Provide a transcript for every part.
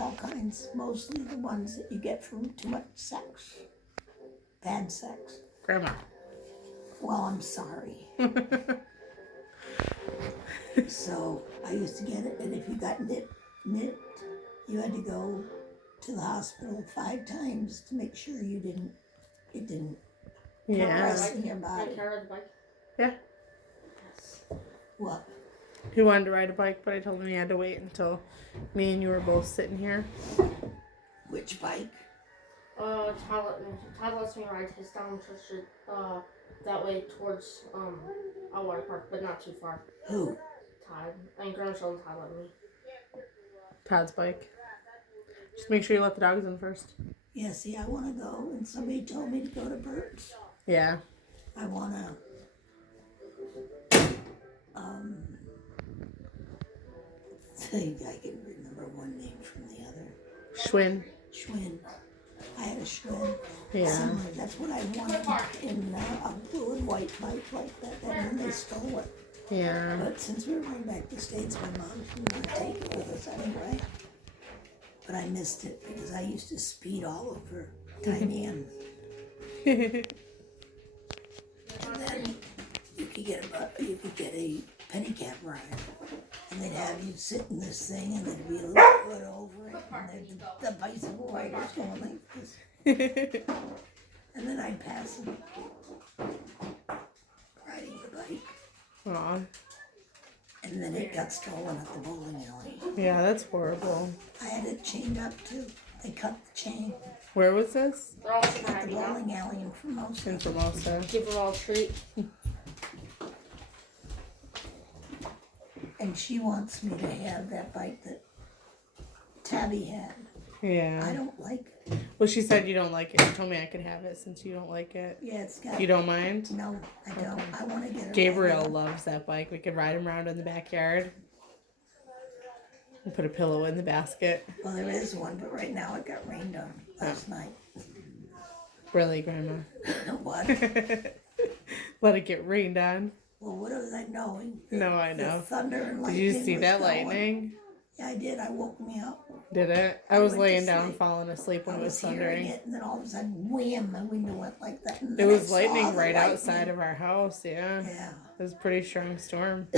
all kinds, mostly the ones that you get from too much sex. Bad sex. Grandma. Well, I'm sorry. So I used to get it, and if you got nipped, you had to go to the hospital 5 times to make sure it didn't progress in your body. Can I ride the bike? Yeah. Yes. What? He wanted to ride a bike, but I told him he had to wait until me and you were both sitting here. Which bike? Todd lets me ride his down Church Street, that way towards Outwater Park, but not too far. Who? Todd. I mean, Grandma Sheldon Todd let me. Todd's bike. Just make sure you let the dogs in first. Yeah, see, I want to go, and somebody told me to go to Burt's. Yeah. I want to, think I can remember one name from the other. Schwinn. Schwinn. I had a Schwinn. Yeah. Similar. That's what I wanted in a blue and white bike like that. And then they stole it. Yeah. But since we were going back to the States, my mom didn't want to take it with us anyway. But I missed it because I used to speed all over Tiny Ann. And then you could get a pedicab ride, and they'd have you sit in this thing, and there'd be a little foot over it, and the bicycle riders going like this. And then I'd pass them riding the bike. Aw. And then it got stolen at the bowling alley. Yeah, that's horrible. I had it chained up too. They cut the chain Where was this? They're all super at the happy now. bowling alley in Formosa. In Formosa. Give them all a treat. And she wants me to have that bike that Tabby had. I Yeah. don't like it. Well, she said you don't like it. She told me I could have it since you don't like it. Yeah, it's got. You don't mind? No, I don't. I want to get her. Gabriel loves that bike. We could ride him around in the backyard. And put a pillow in the basket. Well, there is one, but right now it got rained on last night. Really, Grandma? What? Let it get rained on. Well, what was I knowing? No, I The know. thunder and Did lightning. you see was that going. lightning? Yeah, I did. I woke me up. Did it? I was went to laying down, sleep. falling asleep when I it was was hearing thundering. it, and then all of a sudden, wham! My window went like that. And It then was I lightning saw the right lightning. outside of our house, yeah. Yeah. It was a pretty strong storm.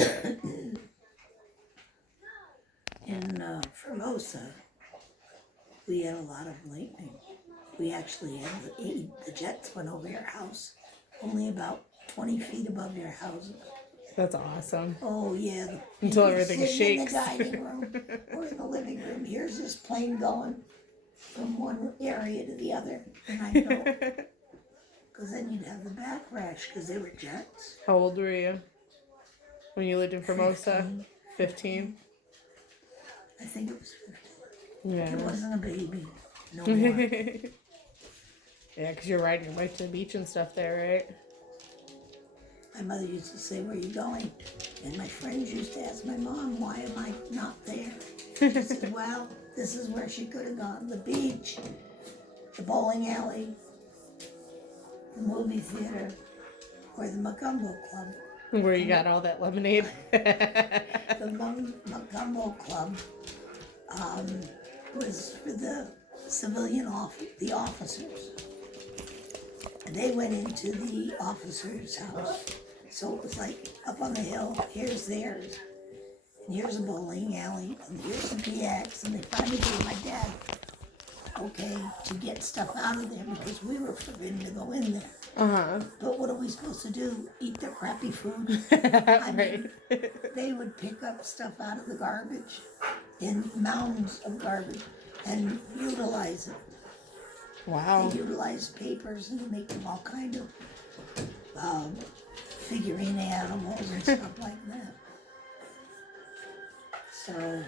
In Formosa, we had a lot of lightning. We actually had the jets went over your house, only about 20 feet above your houses. That's awesome. Oh yeah. Until you're everything sitting shakes. in the dining room or in the living room. Here's this plane going from one area to the other, and I know because then you'd have the backlash because they were jets. How old were you when you lived in Formosa? 15? I think it was 15. Yeah. It wasn't a baby. No more. Yeah, because you're riding your bike to the beach and stuff there, right? My mother used to say, "Where are you going?" And my friends used to ask my mom, "Why am I not there?" She said, "Well, this is where she could have gone: the beach, the bowling alley, the movie theater, or the Macumbo Club." Where you got all that lemonade. The Macumbo Club was for the the officers. And they went into the officer's house. So it was like up on the hill, here's theirs. And here's a bowling alley, and here's a PX. And they finally gave my dad okay to get stuff out of there because we were forbidden to go in there. Uh-huh. But what are we supposed to do? Eat their crappy food? I mean, they would pick up stuff out of the garbage in mounds of garbage and utilize it. Wow. They utilize papers and make them all kind of figurine animals and stuff like that. So,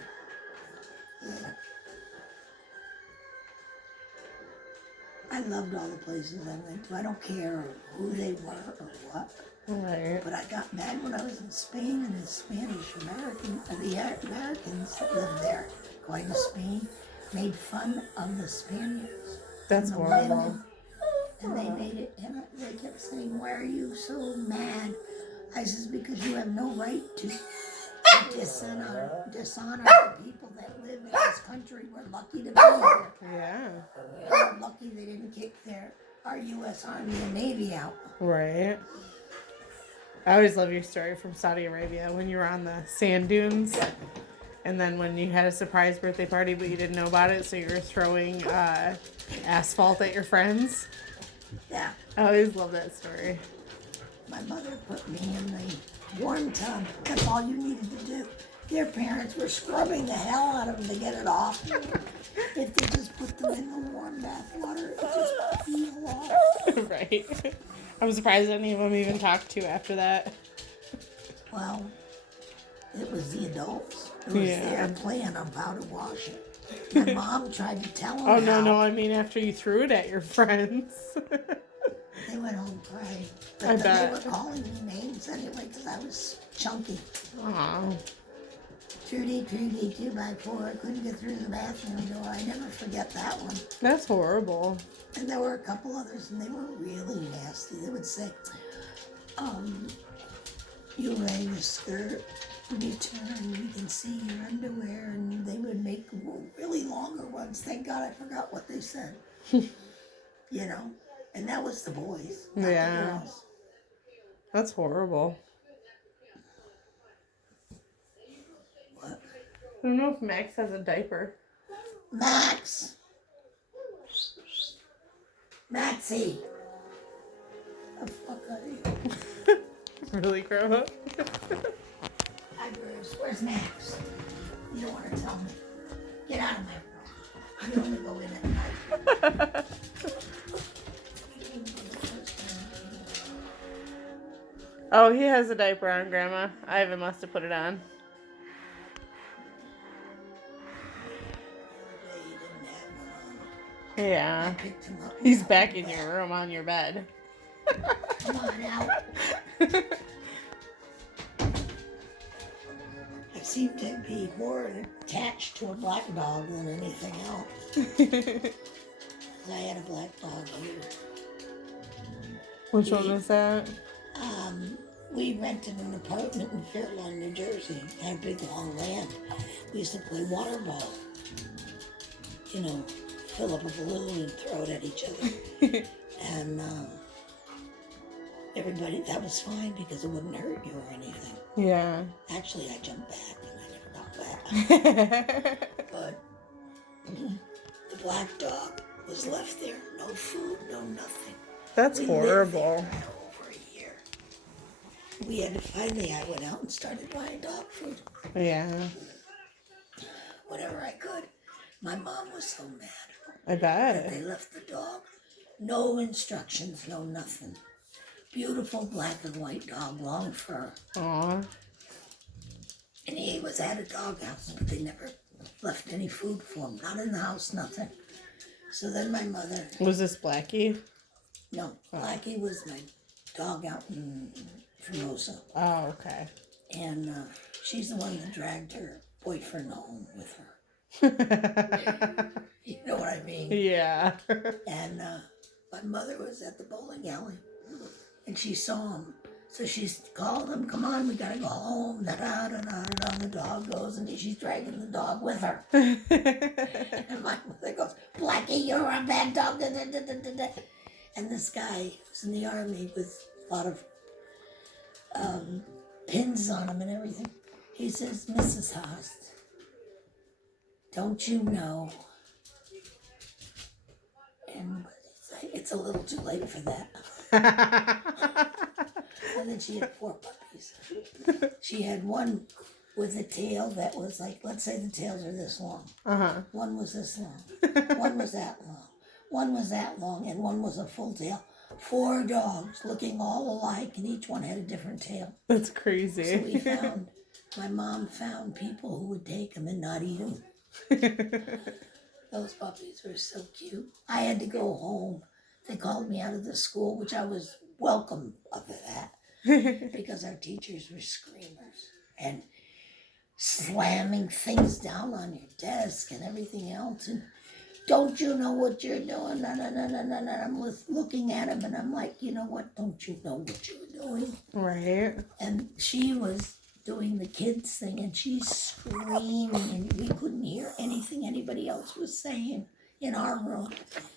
I loved all the places I went to. I don't care who they were or what. Right. But I got mad when I was in Spain and the Americans that lived there going to Spain made fun of the Spaniards. That's and the horrible. women. And they made it, and they kept saying, "Why are you so mad?" I says, "Because you have no right to dishonor the people that live in this country. We're lucky to be here. Yeah. We're lucky they didn't kick our U.S. Army and Navy out. Right. I always love your story from Saudi Arabia when you were on the sand dunes. And then when you had a surprise birthday party but you didn't know about it, so you were throwing asphalt at your friends. Yeah. I always love that story. My mother put me in the warm tub. That's all you needed to do. Their parents were scrubbing the hell out of them to get it off. If they just put them in the warm bath water, it would just peel off. Right. I'm surprised any of them even talked to you after that. Well, it was the adults. It was Yeah. their plan of how to wash it. My mom tried to tell them Oh, no, how. no, I mean after you threw it at your friends. They went home crying. But I they bet. were calling me names anyway because I was chunky. Aw. Trudy, 2x4. Couldn't get through the bathroom door. I never forget that one. That's horrible. And there were a couple others, and they were really nasty. They would say, you wearing a skirt, return, we can see your underwear, and they would make really longer ones. Thank God I forgot what they said. You know? And that was the boys, not Yeah. the girls. That's horrible. What? I don't know if Max has a diaper. Max! Maxie! The fuck are you? Really grow up. Hi, Bruce. Where's Max? You don't want to tell me. Get out of my room. You only go in at night. Oh, he has a diaper on, Grandma. Ivan must have put it on. He didn't have one on. Yeah. I picked him up. He's back in your room on your bed. Come on out. I seem to be more attached to a black dog than anything else. I had a black dog here. Which one was that? We rented an apartment in Fairlawn, New Jersey. Had a big long land. We used to play water ball. You know, fill up a balloon and throw it at each other. And everybody, that was fine because it wouldn't hurt you or anything. Yeah. Actually, I jumped back and I never got back. But the black dog was left there. No food, no nothing. That's We lived horrible. there for over a year. We had to finally, I went out and started buying dog food. Yeah. Whatever I could. My mom was so mad I that bet. they left the dog. No instructions, no nothing. Beautiful black and white dog, long fur. Aw. And he was at a doghouse, but they never left any food for him. Not in the house, nothing. So then my mother, Was this Blackie? no, Blackie was my dog out in Formosa. Oh, okay. And she's the one that dragged her boyfriend home with her. You know what I mean? Yeah. And my mother was at the bowling alley, and she saw him. So she called him, come on, we gotta go home. Da-da-da-da-da. The dog goes, and she's dragging the dog with her. And my mother goes, Blackie, you're a bad dog. Da-da-da-da-da. And this guy who's in the army with a lot of pins on him and everything, he says, Mrs. Haast, don't you know? And it's a little too late for that. And then she had 4 puppies. She had one with a tail that was like, let's say the tails are this long. Uh-huh. One was this long. One was that long. One was that long, and one was a full tail. 4 dogs looking all alike, and each one had a different tail. That's So crazy. we found, my mom found people who would take them and not eat them. Those puppies were so cute. I had to go home. They called me out of the school, which I was welcome of that, because our teachers were screamers and slamming things down on your desk and everything else. And don't you know what you're doing? No. I'm looking at him and I'm like, you know what? Don't you know what you're doing? Right. And she was doing the kids thing, and she's screaming, and we couldn't hear anything anybody else was saying in our room.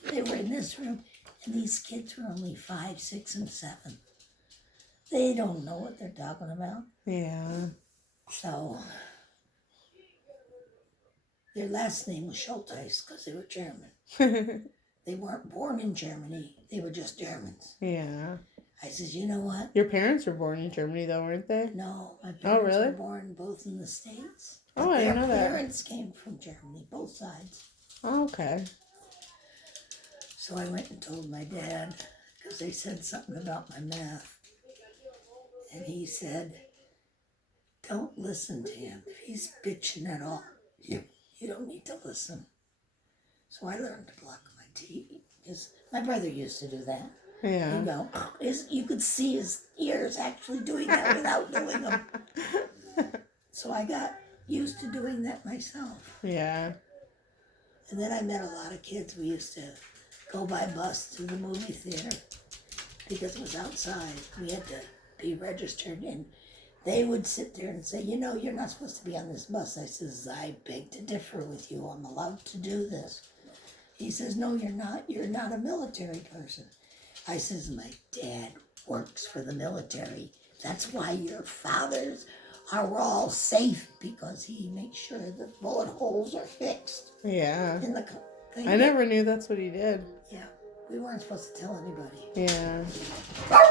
They were in this room, and these kids were only 5, 6, and 7. They don't know what they're talking about. Yeah. So their last name was Schulteis because they were German. They weren't born in Germany. They were just Germans. Yeah. I says, you know what? Your parents were born in Germany, though, weren't they? No, my parents really? were born both in the States. Oh, I didn't know Their that. parents came from Germany, both sides. Oh, okay. So I went and told my dad, because they said something about my math. And he said, don't listen to him. If he's bitching at all, you don't need to listen. So I learned to block my teeth. Because my brother used to do that. Yeah. You know, you could see his ears actually doing that without doing them. So I got used to doing that myself. Yeah. And then I met a lot of kids. We used to go by bus to the movie theater because it was outside. We had to be registered, and they would sit there and say, you know, you're not supposed to be on this bus. I says, I beg to differ with you. I'm allowed to do this. He says, no, you're not. You're not a military person. I says, my dad works for the military. That's why your fathers are all safe, because he makes sure the bullet holes are fixed Yeah. in the thing. I never knew that's what he did. Yeah, we weren't supposed to tell anybody. Yeah. Ow.